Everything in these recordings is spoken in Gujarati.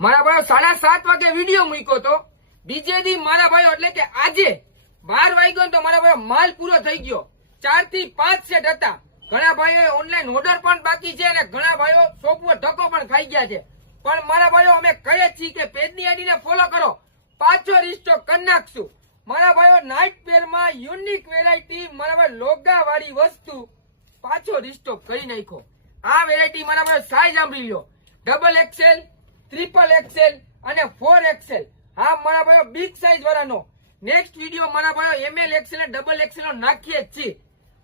મારા ભાઈઓ 7:30 વાગે વિડીયો મૂક્યો તો, બીજે દી મારા ભાઈઓ એટલે કે આજે 12 વાગ્યો ને તો મારા ભાઈઓ માલ પૂરો થઈ ગયો. 4 થી 5 સેટ હતા. ઘણા ભાઈઓ ઓનલાઈન ઓર્ડર પણ બાકી છે અને ઘણા ભાઈઓ શોપ પર ધક્કો પણ ખાઈ ગયા છે. પણ મારા ભાઈઓ અમે કહીએ છીએ કે પેજની આઈડીને ફોલો કરો, પાછો રિસ્ટોક કરી નાખશું. મારા ભાઈઓ નાઇટ પેરમાં યુનિક વેરાયટી મારા ભાઈ લોગા વાળી વસ્તુ પાછો રિસ્ટોક કરી નાખ્યો. આ વેરાયટી મારા ભાઈઓ સાઈઝ સાંભળી લ્યો, XXL, XXL અને 4XL. હા મારા ભાઈઓ બિગ સાઈઝ વાળાનો નેક્સ્ટ વિડીયો મારા ભાઈઓ ML, XL અને XXL નો નાખીએ જ છીએ.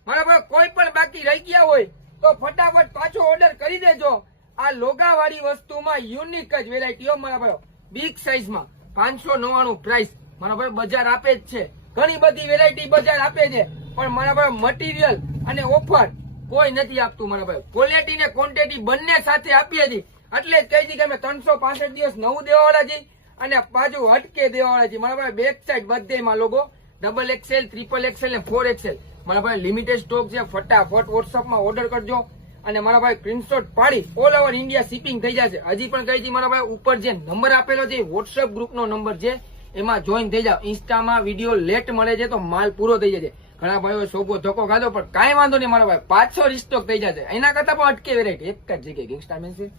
મારા ભાઈઓ કોઈ પણ બાકી રહી ગયા હોય તો ફટાફટ પાછો ઓર્ડર કરી દેજો. આ લોગા વાળી વસ્તુમાં યુનિક જ વેરાયટીઓ મારા ભાઈઓ બિગ સાઈઝમાં 599 પ્રાઇસ. મારા ભાઈ બજાર આપે જ છે, ઘણી બધી વેરાયટી બજાર આપે છે, પણ મારા ભાઈ મટીરિયલ અને ઓફર કોઈ નથી આપતું. મારા ભાઈ ક્વોલિટી ને ક્વોન્ટિટી બંને સાથે આપીએ છીએ. એટલે જ કહી દી કે અમે 365 દિવસ નવું દેવાવાળા છીએ અને પાછું હટકે દેવાવાળા છીએ. મારા ભાઈ બેક સાઈડ બધેમાં લોગો XXL, XXL અને 4XL. મારા ભાઈ લિમિટેડ સ્ટોક છે, ફટાફટ વોટ્સઅપમાં ઓર્ડર કરજો અને મારા ભાઈ સ્ક્રીનશોટ પાડી ઓલ ઓવર ઇન્ડિયા શિપિંગ થઈ જશે. હજી પણ કહી દી મારા ભાઈ ઉપર જે નંબર આપેલો છે વોટ્સઅપ ગ્રુપનો નંબર છે, એમાં જોઈન થઈ જાવ. ઇન્સ્ટામાં વિડીયો લેટ મળે છે તો માલ પૂરો થઈ જશે. ઘણા ભાઈઓ શોભો ધક્કો ખાધો પણ કાંઈ વાંધો નહીં મારા ભાઈ, પાછો રિસ્ટોક થઈ જશે. એના કરતા પણ અટકે વેરાયટી એક જ જગ્યાએ ગેંગસ્ટાર મેન છે.